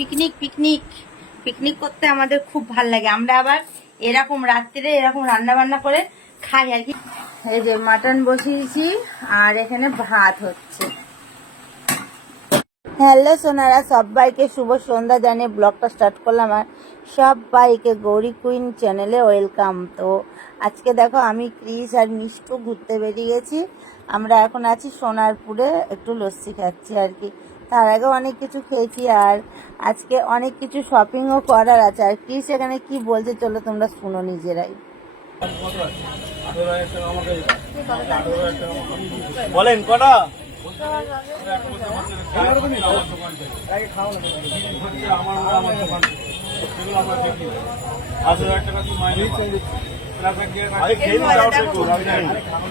Picnic picnic picnic করতে আমাদের খুব ভালো লাগে। আমরা আবার এরকম রাত্রিরে এরকম রান্না বান্না করে খাই আর কি। এই যে মাটন বসিয়েছি আর এখানে ভাত হচ্ছে। হ্যালো সোনারা, সবাইকে শুভ সন্ধ্যা। জানিয়ে ব্লগটা স্টার্ট করলাম আর সবাইকে গৌরী কুইন চ্যানেলে ওয়েলকাম তো আজকে দেখো আমি ক্রিস আর মিষ্টু ঘুরতে বেরিয়ে গেছি। আমরা এখন আছি সোনারপুরে, একটু লস্যি খাচ্ছি আর কি। তার আগে অনেক কিছু খেয়েছি আর আজকে অনেক কিছু শপিংও করার আছে। আর ক্রিস এখানে কি বলছে চলো তোমরা শুনো নিজেরাই। বলেন কটা।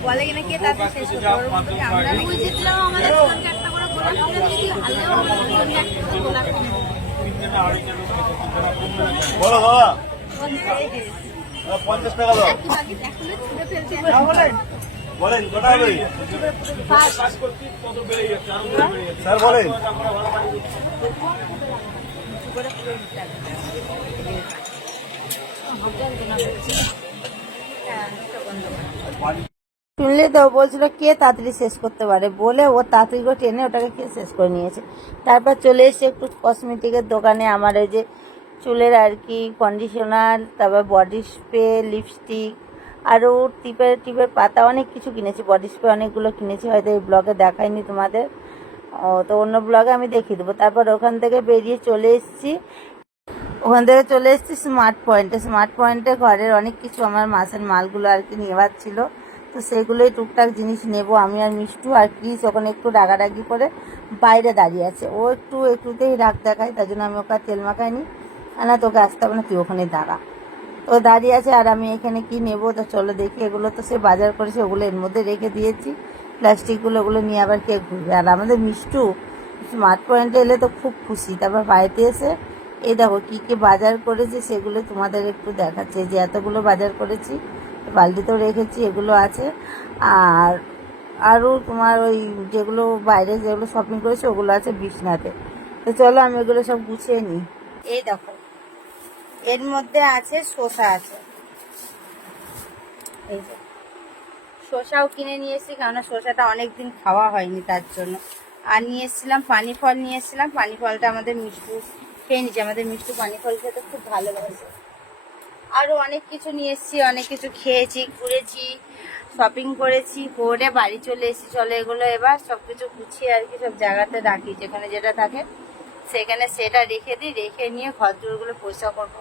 বলে কিনা কে তাতে শেষ করতে আমরা বুঝেছিলাম আমাদের বলো বাবা। পঞ্চাশ টাকা দাও। বলেন কটা হবে? স্যার বলেন। শুনলে তো বলছিল কে তাড়াতাড়ি শেষ করতে পারে? বলে ও তাড়াতাড়ি করে টেনে ওটাকে কে শেষ করে নিয়েছে? তারপর চলে এসে একটু কসমেটিকের দোকানে আমার এই যে চুলের আর কি কন্ডিশনার তারপর বডি স্প্রে লিপস্টিক আরও টিপের টিপের পাতা অনেক কিছু কিনেছি। বডি স্প্রে অনেকগুলো কিনেছি, হয়তো এই ব্লগে দেখাইনি তোমাদের। ও, তো অন্য ব্লগে আমি দেখিয়ে দেবো। তারপর ওখান থেকে বেরিয়ে চলে এসেছি। ওখান থেকে চলে এসেছি স্মার্ট পয়েন্টে স্মার্ট পয়েন্টে ঘরের অনেক কিছু আমার মাসের মালগুলো আর কি নেওয়ার ছিল। তো সেগুলোই টুকটাক জিনিস নেব। আমি আর মিষ্টু আর ক্রিস ওখানে একটু রাগারাগি করে বাইরে দাঁড়িয়ে আছে। ও একটু একটুতেই রাগ দেখায়, তার জন্য আমি ওকে তেল মাখাইনি। না, তোকে আসতে হবে না, তুই ওখানে দাঁড়া। তো দাঁড়িয়ে আছে, আর আমি এখানে কি নেব, তো চলো দেখি। এগুলো তো সে বাজার করেছে, ওগুলো এর মধ্যে রেখে দিয়েছি। প্লাস্টিকগুলো, ওগুলো নিয়ে আবার কে ঘুরবে? আর আমাদের মিষ্টু স্মার্ট পয়েন্টে এলে তো খুব খুশি। তারপর বাড়িতে এসে, এই দেখো কী কী বাজার করেছে, সেগুলো তোমাদের একটু দেখাচ্ছে। যে এতগুলো বাজার করেছি বালতিতেও রেখেছি, এগুলো আছে। আর আরও তোমার ওই যেগুলো বাইরে যেগুলো শপিং করেছে, ওগুলো আছে বিছনাতে। তো চলো আমি ওগুলো সব গুছিয়ে নিই। এই দেখো, এর মধ্যে আছে শসা আছে। এই যে, শসাও কিনে নিয়ে এসেছি, কেননা শসাটা অনেক দিন খাওয়া হয়নি তার জন্য। আর নিয়ে এসেছিলাম পানি ফল নিয়ে এসেছিলাম। পানি ফলটা আমাদের মিষ্টু খেয়ে নিচ্ছে আমাদের মিষ্টু পানি ফল খেতে খুব ভালোবাসে। আরও অনেক কিছু নিয়ে এসেছি, অনেক কিছু খেয়েছি, ঘুরেছি শপিং করেছি করে বাড়ি চলে এসেছি। চলে এগুলো এবার সব কিছু গুছিয়ে আর কি সব জায়গাতে রাখি, যেখানে যেটা থাকে সেখানে সেটা রেখে দিই, রেখে নিয়ে ঘর দুয়ারগুলো পরিষ্কার করব।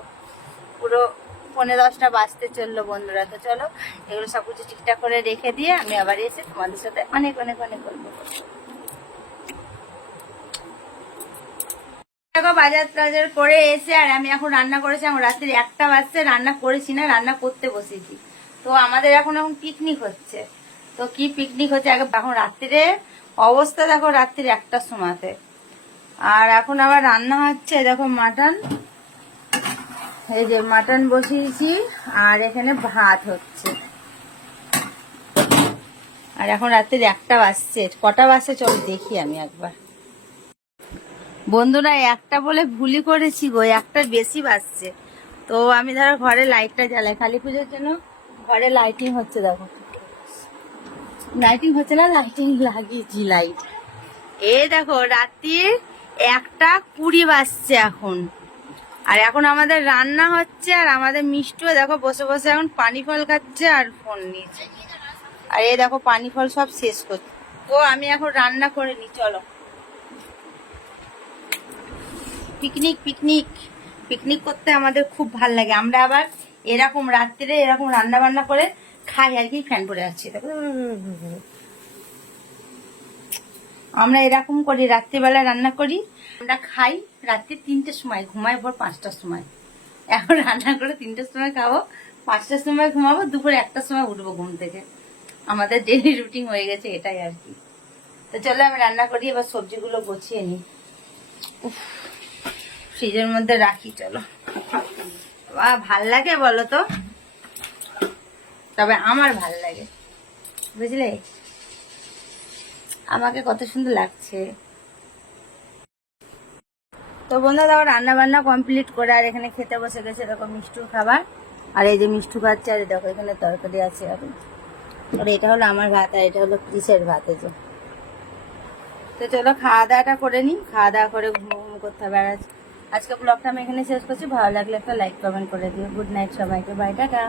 পুরো পনেরো দশটা বাজতে চলল বন্ধুরা, তো চলো এগুলো সব কিছু ঠিকঠাক করে রেখে দিয়ে আমি আবার এসে তোমাদের সাথে অনেক অনেক অনেক গল্প করব। দেখো বাজার টাজার করে এসে আর আমি এখন রান্না করেছি এখন রাত্রি একটা বাজছে, রান্না করেছি না, রান্না করতে বসেছি। তো আমাদের এখন এখন পিকনিক হচ্ছে। তো কি পিকনিক হচ্ছে? এখন রাত্রিরে অবস্থা দেখো রাত্রির একটার সময়তে। আর এখন আবার রান্না হচ্ছে, দেখো মাটন। এই যে মাটন বসিয়েছি, আর এখানে ভাত হচ্ছে। আর এখন রাত্রির একটা বাজছে, কটা বাজছে চল দেখি আমি একবার। বন্ধুরা, একটা বলে ভুলই করেছি গো, একটা বেশি বাজছে। তো আমি ধরো ঘরে লাইটটা জ্বালাই, কালী পুজোর জন্য ঘরে লাইটিং হচ্ছে দেখো। লাইটিং হচ্ছে না লাইটিং লাগিয়েছি লাইট এ দেখো রাত্রির একটা কুড়ি বাজছে এখন। আর এখন আমাদের রান্না হচ্ছে, আর আমাদের মিষ্টিও দেখো বসে বসে এখন পানি ফল খাচ্ছে আর ফোন নিয়েছে আর এ দেখো পানি ফল সব শেষ করছে। তো আমি এখন রান্না করে নি, চলো। পিকনিক পিকনিক পিকনিক করতে আমাদের খুব ভালো লাগে। আমরা আবার এরকম রাত্রে এরকম রান্না বান্না করে খাই আর কি ফ্যান পরে দেখো। আমরা এরকম করি, রাত্রিবেলা রান্না করি। আমরা খাই রাত্রি তিনটের সময়, ঘুমাই ভোর পাঁচটার সময়। এখন রান্না করে তিনটের সময় খাব, পাঁচটার সময় ঘুমাবো, দুপুর একটার সময় উঠবো ঘুম থেকে। আমাদের ডেলি রুটিন হয়ে গেছে, এটাই আর কি। তো চলো আমি রান্না করি, এবার সবজিগুলো গুছিয়ে নিই। ফ্রিজের মধ্যে রাখি, চলো। বা, ভালো লাগে বলো তো? তবে আমার ভালো লাগে। বুঝলে? আমাকে কত সুন্দর লাগছে। তো বন্ধুরা, দেখো রান্না বান্না কমপ্লিট করে আর এখানে খেতে বসে গেছে এরকম মিষ্টুর খাবার। আর এই যে মিষ্টু খাচ্ছে, আর দেখো, এখানে তরকারি আছে আর আর এটা হলো আমার ভাত, আর এটা হলো কিসের ভাত এই যে। তো চলো খাওয়া দাওয়াটা করে নিই। খাওয়া দাওয়া করে ঘুম করতে হবে আর আজকে ব্লগটা আমি এখানে শেষ করছি। ভালো লাগলে একটা লাইক কমেন্ট করে দিও। গুড নাইট সবাইকে। Bye tata.